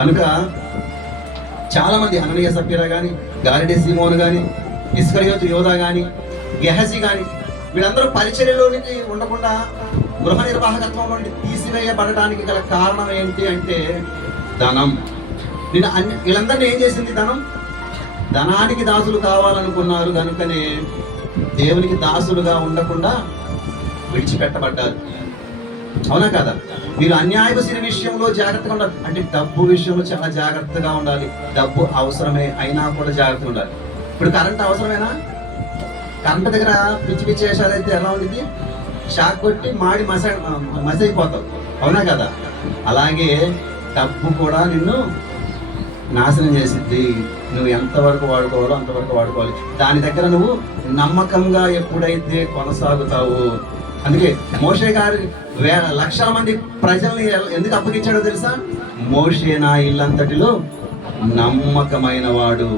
కనుక చాలా మంది అననీయ సభ్యుల కానీ గారిడే సిమోన్ కానీ ఇస్కరియోతు యోధా కానీ గెహసి కానీ వీళ్ళందరూ పరిచర్యలోనికి ఉండకుండా గృహ నిర్వాహకత్వం నుండి తీసివేయబడటానికి గల కారణం ఏంటి అంటే ధనం. నేను అన్ని వీళ్ళందరినీ ఏం చేసింది ధనం? ధనానికి దాసులు కావాలనుకున్నారు కనుకనే దేవునికి దాసులుగా ఉండకుండా విడిచిపెట్టబడ్డారు. అవునా కదా? మీరు అన్యాయపసిన విషయంలో జాగ్రత్తగా ఉండాలి. అంటే డబ్బు విషయంలో చాలా జాగ్రత్తగా ఉండాలి. డబ్బు అవసరమే అయినా కూడా జాగ్రత్తగా ఉండాలి. ఇప్పుడు కరెంట్ అవసరమేనా? కరెంట్ దగ్గర పిచ్చి పిచ్చి వేషాలు అయితే ఎలా ఉండేది షాక్ కొట్టి మాడి మస మసైపోతావు. అవునా కదా? అలాగే డబ్బు కూడా నిన్ను నాశనం చేసిద్ది. నువ్వు ఎంతవరకు వాడుకోవాలో అంతవరకు వాడుకోవాలి. దాని దగ్గర నువ్వు నమ్మకంగా ఎప్పుడైతే కొనసాగుతావు అందుకే మోషే గారి వేల లక్షల మంది ప్రజల్ని ఎందుకు అప్పగించాడో తెలుసా? మోషే నా ఇల్లంతటిలో నమ్మకమైన వాడు.